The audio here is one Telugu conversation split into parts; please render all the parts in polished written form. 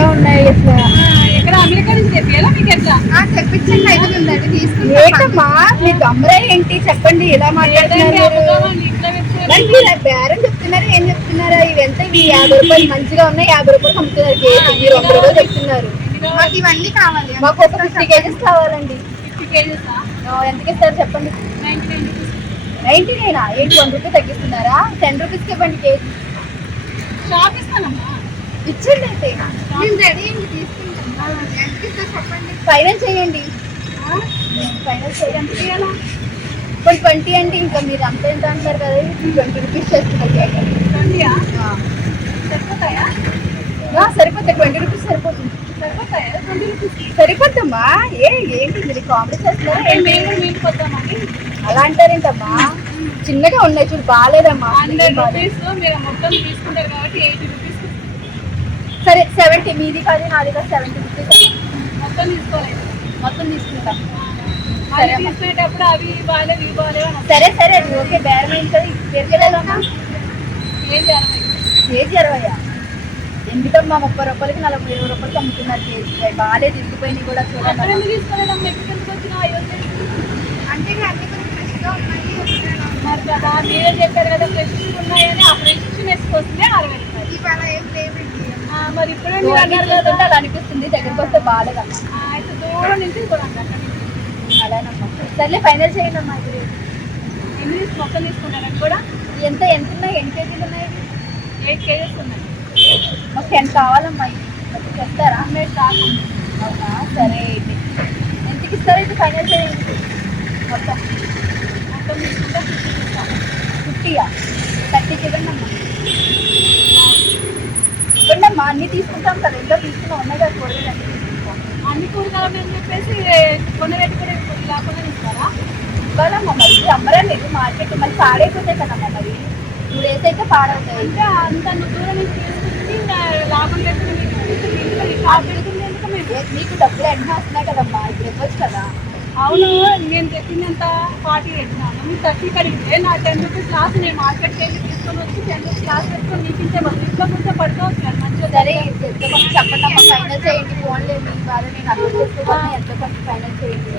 ఉన్నాయి ఎక్కడ అమెరికా నుంచి తెప్పియాలా మీకు ఎట్లా తెప్పించండి. అయితే ఉందండి తీసుకుంటాం. ఏంటమ్మా మీకు అమ్మరాయి ఏంటి చెప్పండి, ఇలా మాట్లాడుతున్నారు. బేరం చెప్తున్నారు, ఏం చెప్తున్నారు? ఇవి ఎంత? ఇవి 50 రూపాయలు మంచిగా ఉన్నాయి, 50 రూపాయలు అమ్ముతున్నారు కేజీ. మీరు 100 రూపాయలు చెప్తున్నారు. మాకు ఇవన్నీ కావాలి. మాకు ఒక 50 కేజీస్ కావాలండి. 50 కేజీస్ ఎంతకి ఇస్తారు చెప్పండి? 99 ఏంటి 1 రూపీ తగ్గిస్తున్నారా? 10 రూపీస్కి ఇవ్వండి కేజీ. షాప్ ఇస్తానమ్మా, ఇచ్చండి. అయితే మేము రెడీ అండి, తీసుకుంటాం. ఎంత ఇస్తారు చెప్పండి? ఫైనల్ చేయండి. ఫైనల్ చేయండి. ఇప్పుడు 20 అండి. ఇంకా మీరు అంత ఎంత అంటారు కదా, 20 రూపీస్ చేస్తున్నారు కేక్. సరిపోతాయా? సరిపోతాయి. 20 రూపీస్ సరిపోతుంది. సరిపోతాయా? 20 రూపీస్ సరిపోద్దమ్మా. ఏంటి మీరు కామెడీ చేస్తున్నారా? మీరిపోతామని అలా అంటారేంటమ్మా? చిన్నగా ఉన్నాయి చూడు, బాగాలేదమ్మా. 100 రూపీస్ మీరు మొత్తం తీసుకుంటారు కాబట్టి 80 రూపీస్. సరే 70 మీది కాదు నాది కాదు, 70 రూపీస్ మొత్తం తీసుకోలేదు. మొత్తం తీసుకుంటాం. సరే తీసుకునేటప్పుడు అవి బాగాలేవు ఇవి బాగాలేవు. సరే సరే అది ఓకే. బేరం ఏంటి కదా? కేజీలమ్మా కేజీ 60. కేజీ 60. ఎందుకమ్మా 30 రూపాయలకి 40 20 రూపాయలకి అమ్ముతున్నారు కేజీ. బాగాలేదు, ఇంటిపోయినాయి కూడా చూడండి. ఎందుకు తీసుకోలేదమ్మా? ఎక్కడికి వచ్చినా అంటే అన్ని కొంచెం ఫ్రెష్గా ఉన్నాయి మరి కదా. మీరే చెప్పారు కదా ఫ్రెష్ ఉన్నాయని. ఆ ఫ్రెష్నెస్ కోసమే 60 రూపాయలు. ఇవాళ ఏం లేవండి. మరి ఇప్పుడే మీరు అన్నారు కదా అలా అనిపిస్తుంది, దగ్గరికి వస్తే బాగాలేదమ్మా. అయితే దూరం నుంచి కూడా అక్కడ అలానమ్మా. సర్లే ఫైనల్ చేయండి అమ్మా. ఎన్ని మొత్తం తీసుకున్నారని కూడా. ఎంత ఉన్నాయి? ఎన్ని కేజీలు ఉన్నాయి? 8 కేజీస్ ఉన్నాయి. మాకు 10 కావాలమ్మా. ఇది చెప్తారా? మీరు కాదు. అవునా, సరే. అయితే ఎంతకి ఇస్తారా? అయితే ఫైనల్ చేయండి. మొత్తం మొత్తం తీసుకుంటే 50యా? 30కి ఇవ్వండి అమ్మా. ఇవ్వండి అమ్మా, అన్నీ తీసుకుంటాం కదా. ఇంకా తీసుకున్నా ఉన్నాయి కదా కూరగాయలు, అన్నీ తీసుకుంటాం. అన్ని కూరగాయలు అని చెప్పేసి కొన్ని రేటు కూడా లేకుండా ఇస్తారా? ఇవ్వాలమ్మా. మరి అమ్మరా లేదు మార్కెట్, మళ్ళీ పాడైపోతాయి కదమ్మా. మరి 2 డేస్ అయితే పాడవుతాయి. అంటే అంత దూరం నుంచి తీసుకుంటే లాభం లేకుండా మీకు డబ్బులు ఎన్నో వస్తున్నాయి కదమ్మా, ఇప్పుడు ఇవ్వచ్చు కదా. అవును, నేను తెప్పిందంత 40 పెట్టినాను. మీరు 30 అడిగితే నా 10 రూపీస్ లాస్. నేను మార్కెట్కి వెళ్ళి తీసుకొని వచ్చి 10 రూపీస్ లాస్ పెట్టుకొని నీకు ఇచ్చే బదులు ఇంట్లో కొంచెం పడుకోవచ్చు కదా మంచిగా. సరే చెప్పండి అమ్మా, ఫైనల్ చేయండి. ఫోన్లో మీ బాధ నేను అర్థం చేసుకోవాలి. ఎంత కొంచెం ఫైనల్ చేయండి.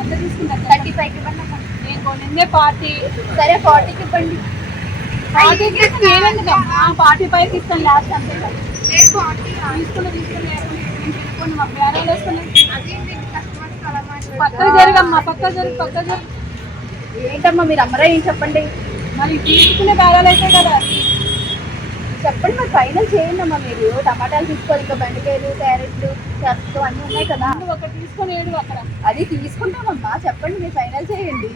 ఎంత తీసుకుంటారు? 35కి ఇవ్వండి అమ్మా. నేను కొనిందే 40. సరే 40కి ఇవ్వండి. 40కి నేనెందుకమ్మా 45కి ఇస్తాను లాస్ట్. అంతే కదా. తీసుకుని తీసుకుని మా బేరాలు వేసుకున్నాయి. పక్కకు జరగమ్మా, పక్క జరుగు. ఏంటమ్మా మీరు అమ్మరా ఏం చెప్పండి? మరి తీసుకునే బేరాలు అయితే కదా. చెప్పండి మరి ఫైనల్ చేయండి అమ్మా. మీరు టమాటాలు తీసుకోవాలి, ఇంకా బెండకాయలు, క్యారెట్లు, క్యారెట్లు అన్నీ ఉన్నాయి కదా. ఒకటి తీసుకొని ఏడు అక్కడ. అది తీసుకుంటామమ్మా. చెప్పండి మీరు ఫైనల్ చేయండి.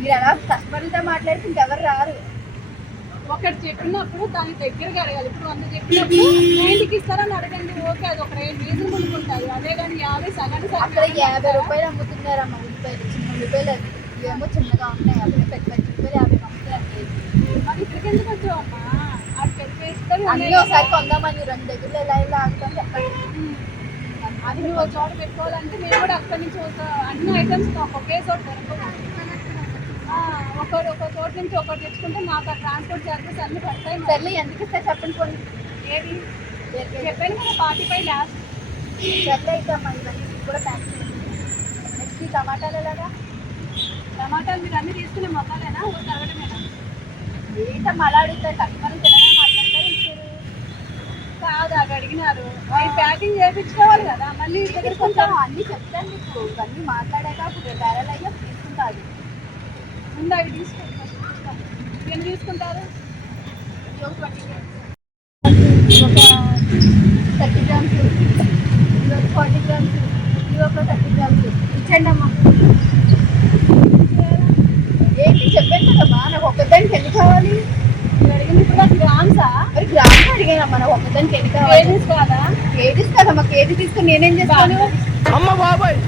మీరు అలా కస్టమర్లతో మాట్లాడితే ఇంకెవరు రారు. ఒకటి చెప్పినప్పుడు దాని దగ్గరగా అడగాలి. ఇప్పుడు 100 చెప్పినప్పుడు 90కి ఇస్తారని అడగండి. ఓకే, అది ఒక రీజనబుల్ ఉంటుంది. అదే కానీ 50 సగటు అక్కడ 50 రూపాయలు అమ్ముతున్నారమ్మా. ఉల్లిపాయలు చిన్న ఉల్లిపాయలు, ఇవేమో చిన్నగా ఉన్నాయి. అప్పుడు పెద్ద రూపాయలు 50 అమ్ముతున్నారు కేజీ. మరి ఇక్కడికి ఎందుకు వచ్చావమ్మా? అది పెట్టేస్తారు. అన్నీ ఒకసారి కొందామని 2 దగ్గరలో ఎలా ఇలా ఆగుతాం చెప్పండి. అది నువ్వు ఒక చోట పెట్టుకోవాలంటే మేము కూడా అక్కడి నుంచి అన్ని ఐటమ్స్ ఒకే చోట దొరకవు. ఒక చోట నుంచి ఒకటి తెచ్చుకుంటే మాకు ఆ ట్రాన్స్పోర్ట్ ఛార్జెస్ అన్ని పడతాయి. సర్లే ఎందుకు ఇస్తే చెప్పండి. కొన్ని ఏది చెప్పాను కదా 45 లాస్ట్. సర్లే అయితే అమ్మా, ఇవన్నీ కూడా ప్యాక్ చేయండి. నెక్స్ట్ ఈ టమాటాలు ఎలాగా? టమాటాలు మీరు అన్నీ తీసుకునే మొక్కలేనా తరగడమేనా? ఏంటమ్మా అలా అడుగుతారు? కస్టమర్లు తినగా మాట్లాడతారు. కాదు, అవి అడిగినారు. అవి ప్యాకింగ్ చేయించుకోవాలి కదా. మళ్ళీ దగ్గరికి కొంచెం అన్నీ చెప్తాను మీకు. ఇవన్నీ మాట్లాడాక అప్పుడు బేరాలు అయ్యా తీసుకుంటారు. ముందు అవి తీసుకుంటారు. ఏం తీసుకుంటారు? ఒక 30 గ్రామ్స్, ఇది ఒక 40 గ్రామ్స్, ఇది ఒక 30 గ్రామ్స్ ఇచ్చండి అమ్మా. ఏంటి చెప్పాను కదమ్మా, నాకు ఒక్కదానికి ఎన్ని కావాలి? అడిగింది ఇప్పుడు నాకు గ్రామ్సా? మరి గ్రామ్స్ అడిగానమ్మా. నాకు ఒక్కదానికి ఎన్ని కావాలి? కేజీస్ కాదా? కేజీస్ కదమ్మా. కేజీ తీసుకొని నేనేం చేస్తాను? అమ్మ బాబాయ్.